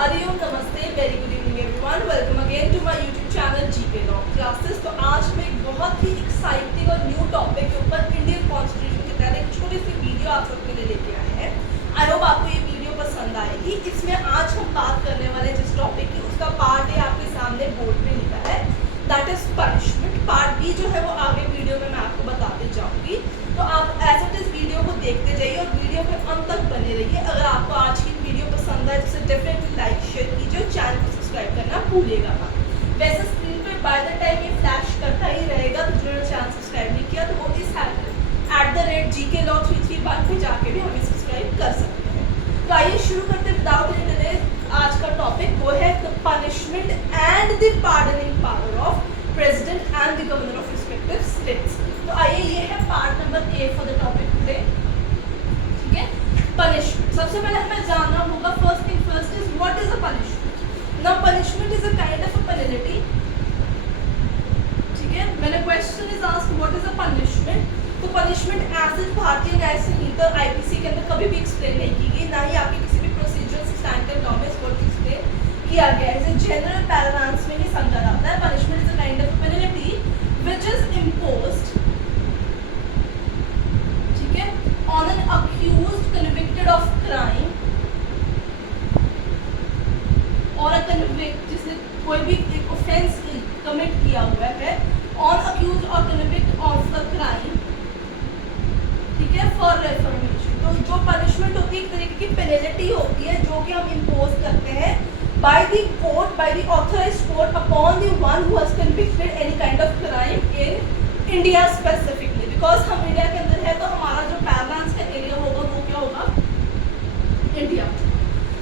हरिओम नमस्ते, very good evening everyone. Welcome again to my YouTube channel GK law classes. तो आज मैं एक बहुत ही एक्साइटिंग और न्यू टॉपिक के ऊपर इंडियन कॉन्स्टिट्यूशन के तहत एक छोटी सी वीडियो आप सबके लिए लेके आए हैं। आई होप आपको ये वीडियो पसंद आएगी। इसमें आज हम बात करने वाले जिस टॉपिक की उसका पार्ट ए आपके सामने बोर्ड में लिखा है, that is punishment. Part B जो है वो आगे वीडियो में मैं आपको बताते जाऊंगी। तो आप एज इट इज वीडियो को देखते जाइए और वीडियो के अंत तक बने रहिए। अगर आपको आज की वीडियो पसंद आए तो डेफिनेटली लाइक शेयर कीजिए और चैनल को सब्सक्राइब करना भूलिएगा मत। वैसे स्क्रीन पे बाय द टाइम ये फ्लैश करता ही रहेगा, तो जिन्होंने चैनल सब्सक्राइब नहीं किया तो वो इस @GKLaw331 पे जाके भी हमें सब्सक्राइब कर सकते हैं। तो आइए शुरू करते हैं विदाउट एनी डिले। आज का टॉपिक वो है the punishment and the pardoning power of president and the governor of respective states. तो आइए ये है part number A for the topic today. ठीक है, पनिशमेंट। सबसे पहले हमें जानना होगा, first thing first is what is a punishment. Now punishment is a kind of a penalty. ठीक है, मैंने question is asked what is a punishment. तो पनिशमेंट एज भारतीय न्याय संहिता आईपीसी के अंदर कभी भी एक्सप्लेन नहीं की गई, ना ही आपके किसी भी प्रोसीजरल स्टैंडर्ड लॉ में इस वर्ड को एक्सप्लेन किया गया है। इसे जनरल पैराग्राफ्स में ही समझा जाता है। Punishment is a kind of penalty which is imposed, ठीक है, on an accused convicted of crime और अ कन्विक्ट जिसने कोई भी एक ऑफेंस कमिट किया हुआ है, ऑन अक्यूज्ड और कन्विक्ट ऑफ द क्राइम, ठीक है, फॉर रेफर्मेशन। तो जो पनिशमेंट होती है एक तरीके की पेनल्टी होती है जो कि हम इम्पोज करते हैं by the court, by the authorised court upon the one who has convicted any kind of crime in India specifically. Because हम इंडिया के अंदर है तो हमारा जो पैरालांस का एरिया होगा वो क्या होगा, इंडिया।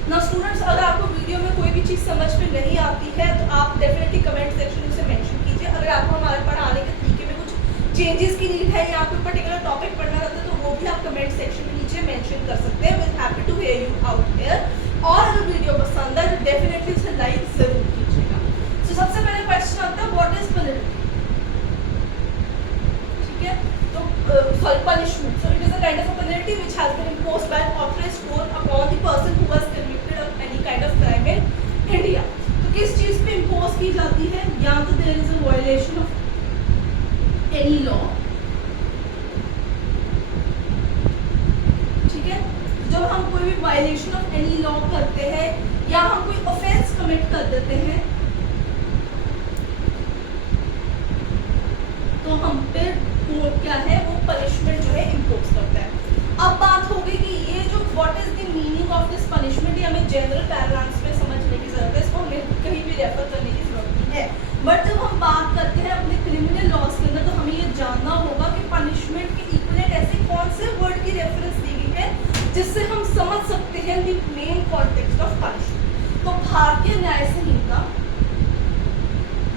ना स्टूडेंट्स, अगर आपको वीडियो में कोई भी चीज़ समझ में नहीं आती है तो आप डेफिनेटली कमेंट सेक्शन में उसे मेंशन कीजिए। अगर आपको हमारे पढ़ाने के तरीके में कुछ चेंजेस की नीड है या कोई पर्टिकुलर टॉपिक पढ़ना रहता है तो वो भी आप कमेंट सेक्शन में नीचे मेंशन कर सकते हैं। Will happy to hear you out here. और अगर वीडियो पसंद है तो डेफिनेटली उसे लाइक जरूर कीजिएगा। तो सबसे पहले क्वेश्चन आता है व्हाट इज पेनल्टी। ठीक है, तो punishment. So it is a kind of a penalty which has been imposed by an authorized court upon the person who was convicted of any kind of crime in India. तो किस चीज पे impose की जाती है, या तो there is a violation of any law। ठीक है, जब हम कोई भी violation of any law करते हैं या हम कोई offense commit कर देते हैं तो हम पे कोर्ट क्या है वो पनिशमेंट जो है इम्पोज करता है। अब बात होगी कि ये जो what is the meaning of this punishment, ये हमें जनरल पैराग्राफ्स में समझने की जरूरत है, इसको हमें कहीं भी रेफर करने की जरूरत नहीं है। बट जब हम बात करते हैं अपने क्रिमिनल लॉज के अंदर तो हमें ये जानना होगा कि पनिशमेंट के इक्विवेलेंट ऐसे कौन से वर्ड की रेफरेंस दी गई है जिससे हम समझ सकते हैं the main context of punishment. तो भारतीय न्याय संहिता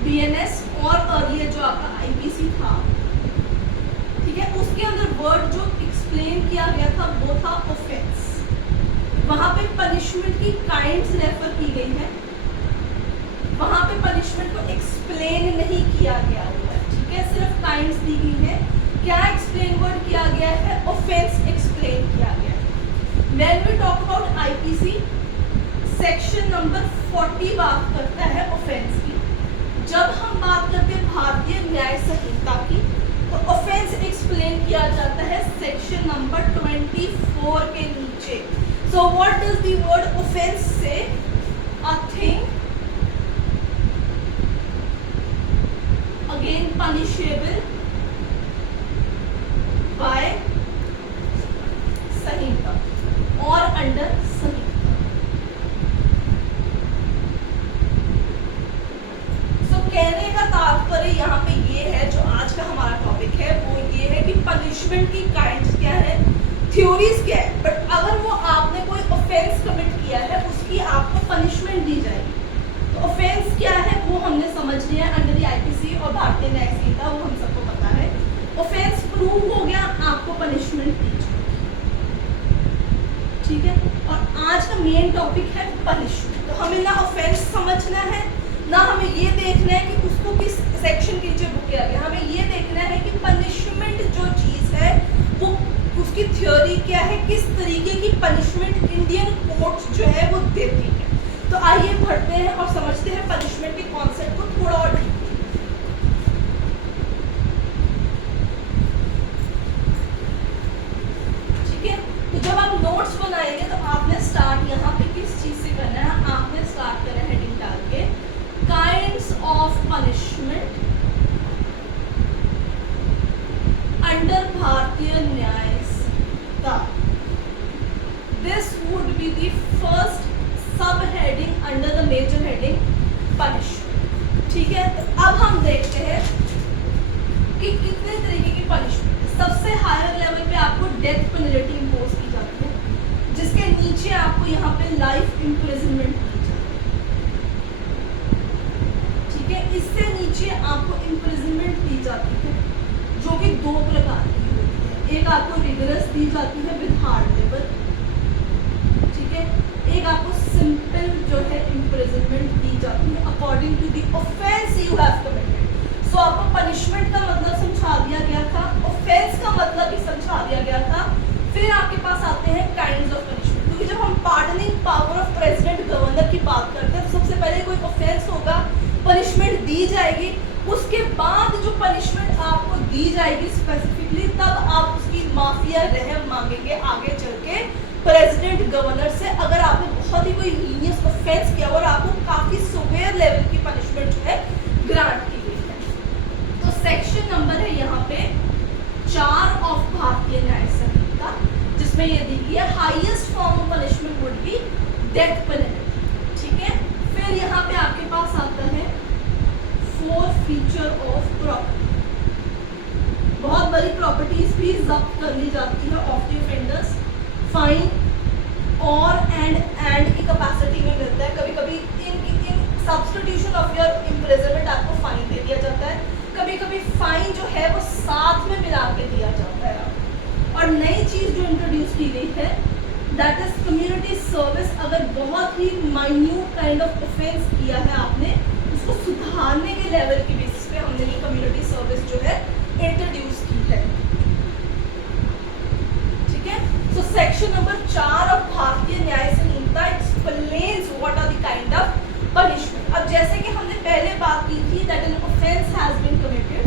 बीएनएस और ये जो आपका आईपीसी था, ठीक है, उसके अंदर वर्ड जो एक्सप्लेन किया गया था वो था ऑफेंस। वहां पे पनिशमेंट की काइंड्स रेफर की गई है, वहां पे पनिशमेंट को एक्सप्लेन नहीं किया गया हुआ है। ठीक है, सिर्फ काइंड्स दी गई है। क्या एक्सप्लेन वर्ड किया गया है, ऑफेंस एक्सप्लेन किया गया है। When we talk about IPC section number 40 बात करता है ऑफेंस की। जब हम बात करते हैं भारतीय न्याय संहिता की तो ऑफेंस एक्सप्लेन किया जाता है सेक्शन नंबर 24 के नीचे। So what does the word offence say, a thing again punishable by संहिता और अंडर संहिता। कहने का तात्पर्य यहाँ पे ये है, जो आज का हमारा टॉपिक है वो ये है कि पनिशमेंट की काइंड्स क्या है, थ्योरीज क्या है। बट अगर वो आपने कोई ऑफेंस कमिट किया है उसकी आपको पनिशमेंट दी जाएगी। तो ऑफेंस क्या है वो हमने समझ लिया अंडर द आईपीसी और भारतीय न्याय संहिता, वो हम सबको पता है। ऑफेंस प्रूव हो गया, आपको पनिशमेंट दी जाएगी। ठीक है, और आज का मेन टॉपिक है पनिशमेंट। तो हमें ना ऑफेंस समझना है ना हमें ये देखना है कि उसको किस सेक्शन के नीचे बुक किया गया, हमें ये देखना है कि पनिशमेंट जो चीज़ है वो उसकी थ्योरी क्या है, किस तरीके की पनिशमेंट इंडियन कोर्ट्स जो है वो देती है। तो आइए punishment under Bharatiya Nyay Samhita. This would be the first sub-heading under the major heading punishment. ठीक है, तो अब हम देखते हैं कि कितने तरीके की पनिशमेंट। सबसे हायर लेवल पे आपको डेथ पेनल्टी इम्पोज की जाती है, जिसके नीचे आपको यहाँ पे लाइफ इम्प्रिजनमेंट दी जाती है। ठीक है, इससे नीचे आपको इम्प्रिजनमेंट दी जाती है, जो कि दो प्रकार की होती है। एक आपको रिगरस दी जाती है विद हार्ड लेबर, ठीक है, एक आपको सिंपल जो है इम्प्रिजनमेंट दी जाती है according to the offence you have committed. So आपको पनिशमेंट का मतलब समझा दिया गया था, ऑफेंस का मतलब भी समझा दिया गया था। फिर आपके पास आते हैं काइंड्स ऑफ पनिशमेंट, क्योंकि जब हम pardoning power of president governor की बात करते हैं तो सबसे पहले कोई ऑफेंस होगा, पनिशमेंट दी जाएगी, उसके बाद जो पनिशमेंट आपको दी जाएगी स्पेसिफिकली, तब आप उसकी माफी या रहम मांगेंगे आगे चल के प्रेसिडेंट गवर्नर से, अगर आपने बहुत ही कोई लीनियस ऑफेंस किया और आपको काफी सुवेयर लेवल की पनिशमेंट जो है ग्रांट की गई है। तो सेक्शन नंबर है यहाँ पे 4 ऑफ भारतीय न्याय संहिता, जिसमें ये दी गई है highest form of punishment would be death penalty. ठीक है, फिर यहाँ पे आपके पास आता है 4 फीचर ऑफ प्रॉपर्टी। बहुत बड़ी प्रॉपर्टीज भी जब्त कर ली जाती है ऑफ द ऑफेंडर्स। फाइन और एंड की कैपेसिटी में मिलता है, कभी कभी इन सब्स्टिट्यूशन ऑफ योर इम्प्रिजनमेंट आपको फाइन दे दिया जाता है, कभी कभी फाइन जो है वो साथ में मिला के दिया जाता है। और नई चीज जो इंट्रोड्यूस की गई है दैट इज कम्युनिटी सर्विस। अगर बहुत ही माइन्यूट काइंड ऑफ ऑफेंस किया है आपने, उसको सुधारने के लेवल की बेसिस पे हमने ये कम्युनिटी सर्विस जो है इंट्रोड्यूस की है। So section number 4 of भारतीय न्याय संहिता explains what are the kind of punishment. अब जैसे कि हमने पहले बात की थी that an offence has been committed,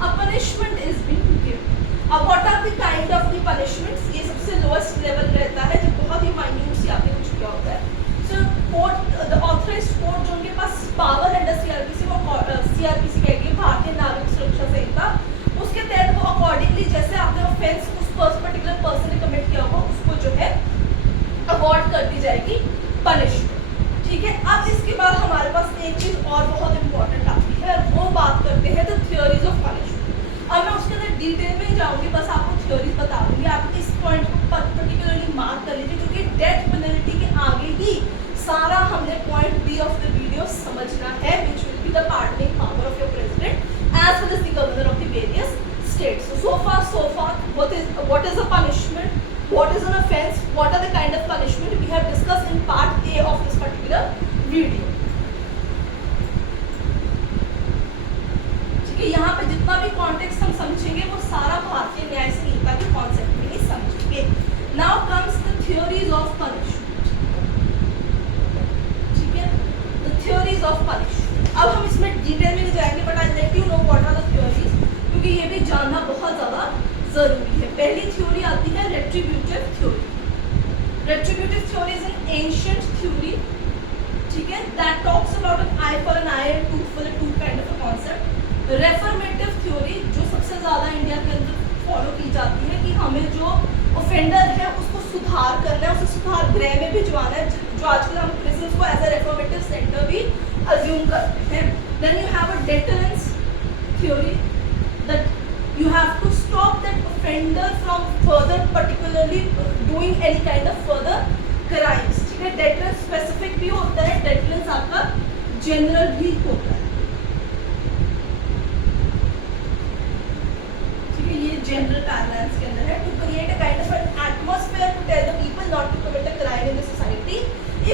a punishment is being given. अब what are the kind of the punishments? ये सबसे lowest level रहता है जब बहुत ही minute सी आपने कुछ किया होता है। So court, the authorized court जो उनके पास power है CRPC, वो CRPC कहेगी भारतीय नागरिक सुरक्षा संहिता, उसके तहत वो accordingly जैसे आपने offence पर्टिकुलर पर्सन ने कमिट किया होगा उसको जो है अवॉर्ड कर दी जाएगी पनिशमेंट। ठीक है, अब इसके बाद हमारे पास एक चीज और बहुत इंपॉर्टेंट आती है, वो बात करते हैं द थ्योरीज ऑफ पनिशमेंट। अब मैं उसके अंदर डिटेल में जाऊंगी, बस आपको थ्योरीज बता दूंगी। आप इस पॉइंट को पर्टिकुलरली मार्क कर लीजिए, क्योंकि डेथ पेनल्टी के आगे ही सारा हमने point B of the video समझना है, which will be the pardoning power of your president as well as the governor of the various states. So far, what is a punishment? What is an offense? What are the kind of punishment we have discussed in part A of this particular video. ठीक है, यहाँ पे जितना भी context हम समझेंगे वो सारा भारतीय न्याय संहिता के कॉन्सेप्ट में ही समझेंगे। Now comes the theories of punishment. ठीक है, the theories of punishment. अब हम इसमें डिटेल में नहीं जाएंगे, but I let you know what are the theories, क्योंकि ये भी जानना बहुत ज़्यादा ज़रूरी है। पहली थ्योरी आती है retributive theory. Retributive theory is an ancient theory, ठीक है, that talks about an eye for an eye and tooth for a tooth kind of a concept. Reformative theory जो सबसे ज़्यादा इंडिया के अंदर फॉलो की जाती है कि हमें जो ऑफेंडर है उसको सुधार करना है, उसे सुधार गृह में भिजवाना है, जो आजकल हम प्रिजन्स को एज अ रेफॉर्मेटिव सेंटर भी अज्यूम करते हैं। Then you have a deterrence theory, that you have to stop that offender from further particularly doing any kind of further crimes। ठीक है, deterrence specific भी होता है, deterrence आपका general भी होता है। ठीक है, ये general parlance के अंदर है, to create a kind of an atmosphere to tell the people not to commit a crime in the society।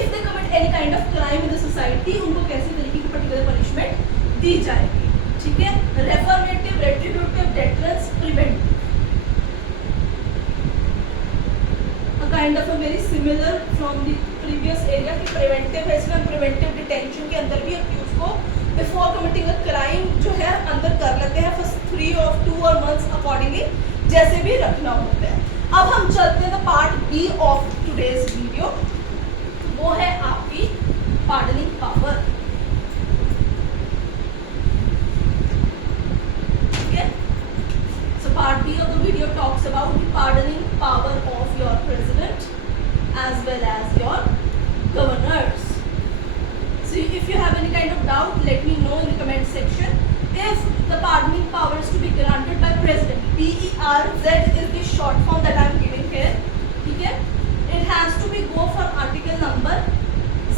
if they commit any kind of crime in the society, उनको कैसी तरीके की particular punishment दी जाएगी। ठीक है, reformative, retributive, deterrence, preventive, a kind of a very similar from the previous area कि preventive है, इसमें प्रिवेंटिव डिटेंशन के अंदर भी अक्यूज को बिफोर कमिटिंग अ क्राइम जो है अंदर कर लेते हैं फॉर 3 or 2 months अकॉर्डिंगली जैसे भी रखना होता है। अब हम चलते हैं part B of today's video, वो है आपकी pardoning power. let me know in the comment section. If the pardoning power is to be granted by president, PERZ is the short form that I am giving here. Okay? It has to be go for article number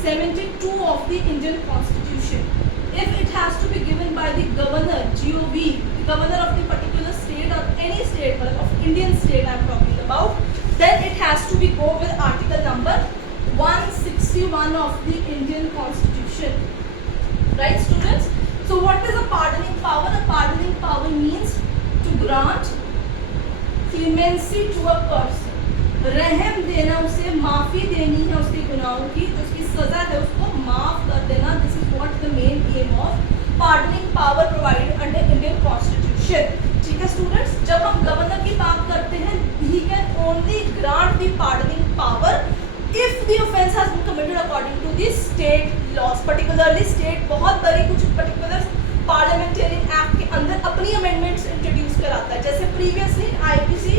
72 of the Indian Constitution. If it has to be given by the governor, GOV, the governor of the particular state or any state, of Indian state I am talking about, then it has to be go with article number 161 of the Indian Constitution. Right, students? So what is a pardoning power? A pardoning power means to grant clemency to a person. रहम देना, उसे माफ़ी देनी है उसके गुनाहों की, जो उसकी सज़ा है उसको माफ़ कर देना. This is what the main M of pardoning power provided under Indian constitution. ठीक है स्टूडेंट्स, जब हम गवर्नर की बात करते हैं, he can only grant the pardoning power if the offence has been committed according to the state laws. particularly state बहुत बड़ी कुछ particular parliamentarian act के अंदर अपनी amendments introduce कराता है. जैसे previously IPC,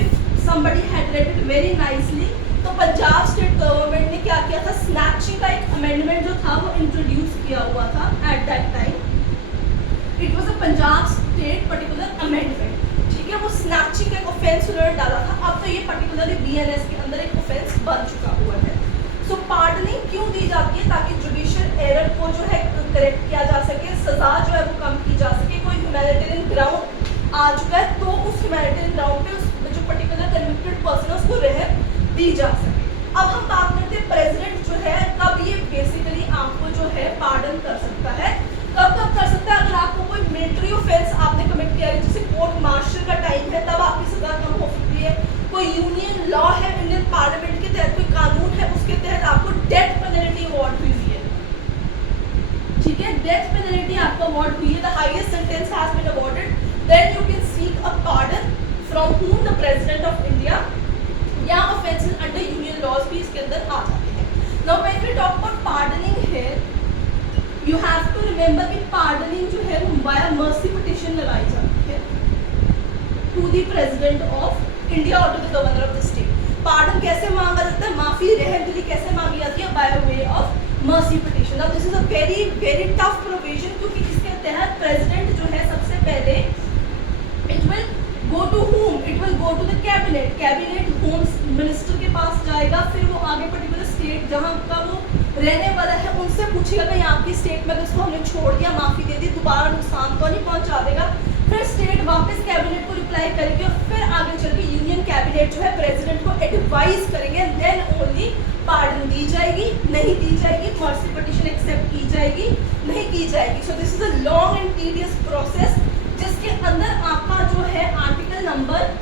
if somebody had read it very nicely, तो पंजाब स्टेट गवर्नमेंट ने क्या किया था, स्नैचिंग का एक अमेंडमेंट जो था वो इंट्रोड्यूस किया हुआ था. At that time it was a Punjab state particular amendment. ठीक है, वो स्नैचिंग का एक ऑफेंस उन्होंने डाला था. अब तो ये पर्टिकुलरली BNS के अंदर एक ऑफेंस बन चुका हुआ है. सो पार्डनिंग क्यों दी जाती है? ताकि जुडिशियल एरर को जो है करेक्ट किया जा सके, सजा जो है वो कम की जा सके. कोई ह्यूमैनिटेरियन ग्राउंड आ चुका है तो उस ह्यूमैनिटेरियन ग्राउंड पे उस जो पर्टिकुलर कन्विक्टेड पर्सन है उसको रहम दी जा सके. अब हम बात करते हैं प्रेसिडेंट जो है कब ये बेसिकली आपको जो है पार्डन कर सकता है. कब कर सकता है? अगर आपको कोई मिलिट्री ऑफेंस आपने कमिट किया है, जैसे कोर्ट मार्शल का टाइम है, तब आपकी सजा कम हो सकती है. कोई यूनियन लॉ है इंडियन पार्लियामेंट के तहत, कोई कानून है उसके तहत आपको डेथ पेनल्टी अवार्ड हुई है. ठीक है, डेथ पेनल्टी आपको अवार्ड हुई है, the highest sentence has been awarded, then you can seek a pardon from whom the president of India. या offenses under union laws भी इसके अंदर आ जाते हैं. Now when we talk about pardoning here, you have to remember कि pardoning जो है वो via mercy petition लगाई जाती है to the president of India or to the governor of the state. Pardon कैसे मांगा जाता है? माफी रहम दिली कैसे मांगी जाती है? by way of mercy petition. Now this is a very very tough provision, क्योंकि इसके तहत president जो है सबसे पहले it will go to whom? It will go to the cabinet. Cabinet home minister के पास जाएगा, फिर वो आगे पर्टिकुलर स्टेट जहाँ का वो रहने वाला है उनसे पूछेगा कि आपकी स्टेट में तो इसको हमने छोड़ दिया, माफ़ी दे दी, दोबारा नुकसान तो नहीं पहुँचा देगा. फिर स्टेट वापस कैबिनेट को रिप्लाई करेगी और फिर आगे चल के यूनियन कैबिनेट जो है प्रेसिडेंट को एडवाइस करेंगे, देन ओनली पार्डन दी जाएगी, नहीं दी जाएगी, मर्सी पिटीशन एक्सेप्ट की जाएगी, नहीं की जाएगी. So this is a long and tedious process, जिसके अंदर आपका जो है आर्टिकल नंबर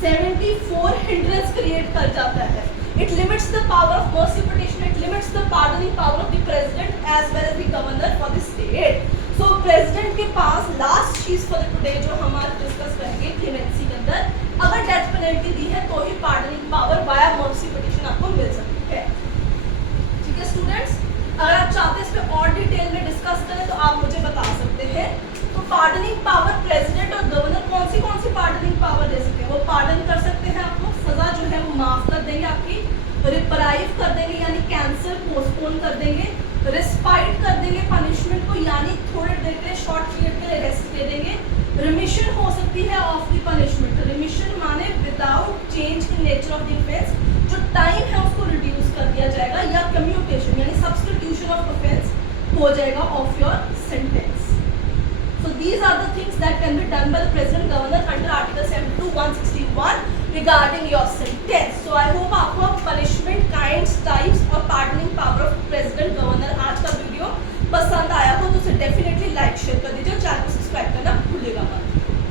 74 हिंड्रेंस क्रिएट कर जाता है. It limits the power of mercy petition. It limits the pardoning power of the president as well as the governor for the state. So president के पास last चीज फॉर टुडे जो हम आज discuss करेंगे clemency के अंदर, अगर डेथ पेनल्टी दी है तो ही pardoning power via mercy petition आपको मिल सकती है. ठीक है स्टूडेंट्स, अगर आप चाहते हैं इस पे और डिटेल में डिस्कस करें तो आप मुझे बता सकते हैं. तो पार्डनिंग पावर प्रेसिडेंट और गवर्नर कौन सी पार्डनिंग पावर दे सकते हैं? वो पार्डन कर सकते हैं, आपको सजा जो है वो माफ कर देंगे, आपकी रिप्राइव कर देंगे यानी कैंसिल पोस्टपोन कर देंगे, रिस्पाइट कर देंगे पनिशमेंट को यानी थोड़े देर के लिए शॉर्ट पीरियड के लिए रेस्ट दे देंगे. रिमिशन हो सकती है ऑफ द पनिशमेंट. रिमिशन माने without change in nature of the offence, जो टाइम है उसको रिड्यूस कर दिया जाएगा, या कम्यूटेशन यानी सब्स्टिट्यूशन ऑफ ऑफेंस हो जाएगा of your sentence. So these are the things that can be done by the president governor under article 72 161 regarding your sentence. So I hope आपको punishment kinds types और pardoning power of president governor आज का video पसंद आया हो तो उसे definitely like share कर दीजिए, चैनल को सब्सक्राइब करना भूलिएगा मत.